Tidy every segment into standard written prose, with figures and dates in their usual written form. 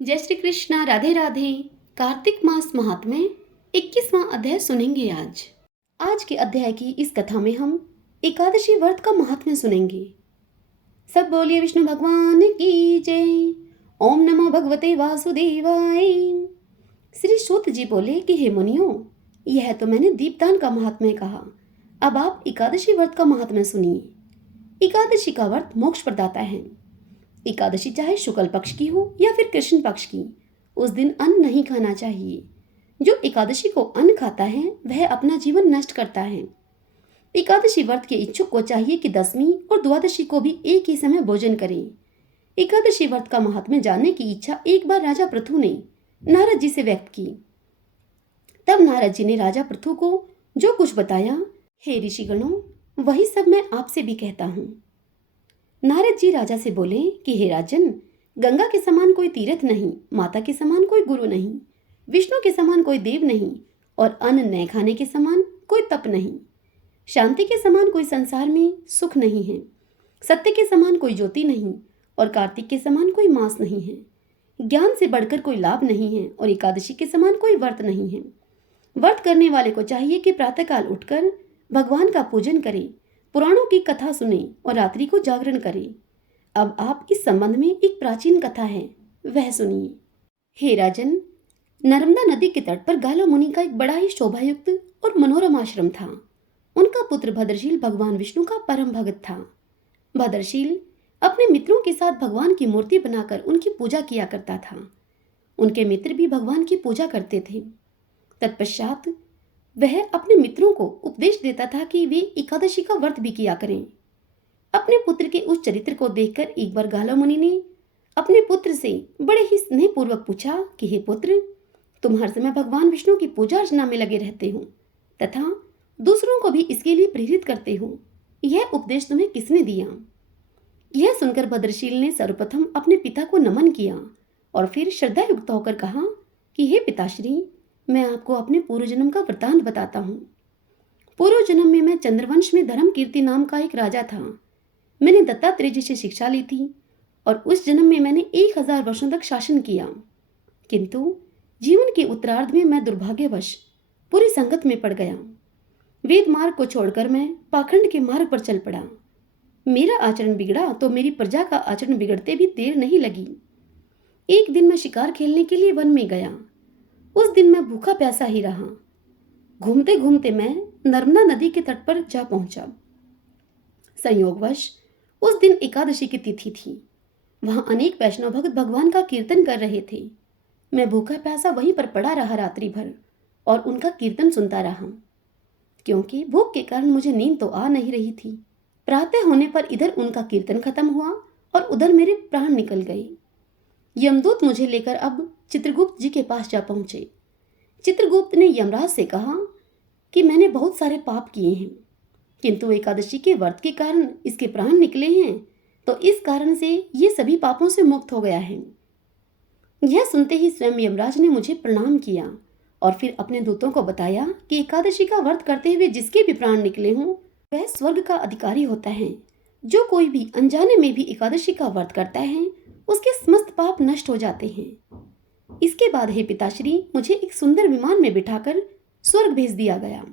जय श्री कृष्णा, राधे राधे। कार्तिक मास महात्म्य 21वां अध्याय सुनेंगे आज। आज के अध्याय की इस कथा में हम एकादशी व्रत का महात्म्य सुनेंगे। सब बोलिए विष्णु भगवान की जय। ओम नमो भगवते वासुदेवाय। श्री सूत जी बोले कि हे मुनियों, यह तो मैंने दीपदान का महात्म्य कहा, अब आप एकादशी व्रत का महात्म्य सुनिए। एकादशी का व्रत मोक्ष प्रदाता है। एकादशी चाहे शुक्ल पक्ष की हो या फिर कृष्ण पक्ष की, उस दिन अन्न नहीं खाना चाहिए। जो एकादशी को अन्न खाता है वह अपना जीवन नष्ट करता है। एकादशी व्रत के इच्छुक को चाहिए कि दसवीं और द्वादशी को भी एक ही समय भोजन करें। एकादशी व्रत का महात्म्य जानने की इच्छा एक बार राजा पृथु ने नारद जी से व्यक्त की। तब नारद जी ने राजा पृथु को जो कुछ बताया, हे ऋषिगणों, वही सब मैं आपसे भी कहता हूँ। नारद जी राजा से बोले कि हे राजन, गंगा के समान कोई तीर्थ नहीं, माता के समान कोई गुरु नहीं, विष्णु के समान कोई देव नहीं, और अन्न न खाने के समान कोई तप नहीं। शांति के समान कोई संसार में सुख नहीं है। सत्य के समान कोई ज्योति नहीं, और कार्तिक के समान कोई मास नहीं है। ज्ञान से बढ़कर कोई लाभ नहीं है, और एकादशी के समान कोई व्रत नहीं है। व्रत करने वाले को चाहिए कि प्रातःकाल उठकर भगवान का पूजन करे, पुराणों की कथा सुने और रात्रि को जागरण करे। अब आप इस संबंध में एक प्राचीन कथा है, वह सुनिए। हे राजन, नर्मदा नदी के तट पर गाला मुनि का एक बड़ा ही शोभायुक्त और मनोरम आश्रम था। उनका पुत्र भद्रशील भगवान विष्णु का परम भगत था। भद्रशील अपने मित्रों के साथ भगवान की मूर्ति बनाकर उनकी पूजा किया करता था। उनके मित्र भी भगवान की पूजा करते थे। तत्पश्चात वह अपने मित्रों को उपदेश देता था कि वे एकादशी का व्रत भी किया करें। अपने पुत्र के उस चरित्र को देखकर एक बार गाला मुनि ने अपने पुत्र से बड़े ही स्नेहपूर्वक पूछा कि हे पुत्र, तुम हर समय भगवान विष्णु की पूजा अर्चना में लगे रहते हो तथा दूसरों को भी इसके लिए प्रेरित करते हो, यह उपदेश तुम्हें किसने दिया? यह सुनकर भद्रशील ने सर्वप्रथम अपने पिता को नमन किया और फिर श्रद्धायुक्त होकर कहा कि हे पिताश्री, मैं आपको अपने पूर्व जन्म का वृतांत बताता हूँ। पूर्व जन्म में मैं चंद्रवंश में धर्म कीर्ति नाम का एक राजा था। मैंने दत्तात्रेय जी से शिक्षा ली थी और उस जन्म में मैंने 1000 वर्षों तक शासन किया, किंतु जीवन के उत्तरार्ध में मैं दुर्भाग्यवश पूरी संगत में पड़ गया। वेद मार्ग को छोड़कर मैं पाखंड के मार्ग पर चल पड़ा। मेरा आचरण बिगड़ा तो मेरी प्रजा का आचरण बिगड़ते भी देर नहीं लगी। एक दिन मैं शिकार खेलने के लिए वन में गया। उस दिन मैं भूखा प्यासा ही रहा। घूमते घूमते मैं नर्मदा नदी के तट पर जा पहुंचा। संयोगवश उस दिन एकादशी की तिथि थी। वहां अनेक वैष्णव भक्त भगवान का कीर्तन कर रहे थे। मैं भूखा प्यासा वहीं पर पड़ा रहा रात्रि भर और उनका कीर्तन सुनता रहा, क्योंकि भूख के कारण मुझे नींद तो आ नहीं रही थी। प्रातः होने पर इधर उनका कीर्तन खत्म हुआ और उधर मेरे प्राण निकल गए। यमदूत मुझे लेकर अब चित्रगुप्त जी के पास जा पहुंचे। चित्रगुप्त ने यमराज से कहा कि मैंने बहुत सारे पाप किए हैं, किंतु एकादशी के व्रत के कारण इसके प्राण निकले हैं, तो इस कारण से ये सभी पापों से मुक्त हो गया है। यह सुनते ही स्वयं यमराज ने मुझे प्रणाम किया और फिर अपने दूतों को बताया कि एकादशी का व्रत करते हुए जिसके भी प्राण निकले हों वह स्वर्ग का अधिकारी होता है। जो कोई भी अनजाने में भी एकादशी का व्रत करता है उसके समस्त पाप नष्ट हो जाते हैं। इसके बाद हे पिताश्री, मुझे एक सुंदर विमान में बिठाकर स्वर्ग भेज दिया गया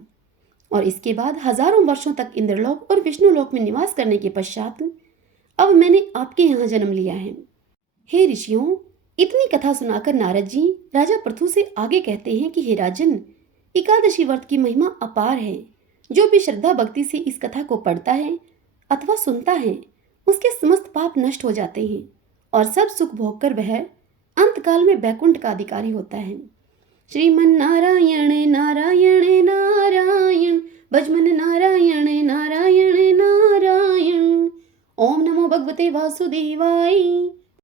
और इसके बाद हजारों वर्षों तक इंद्रलोक और विष्णुलोक में निवास करने के पश्चात अब मैंने आपके यहाँ जन्म लिया है। हे ऋषियों, इतनी कथा सुनाकर नारद जी राजा पृथु से आगे कहते हैं कि हे राजन, एकादशी व्रत की महिमा अपार है। जो भी श्रद्धा भक्ति से इस कथा को पढ़ता है अथवा सुनता है उसके समस्त पाप नष्ट हो जाते हैं और सब सुख भोग कर वह अंतकाल में बैकुंठ का अधिकारी होता है। श्रीमन नारायण नारायण नारायण, भजमन नारायण नारायण नारायण। ओम नमो भगवते वासुदेवाय।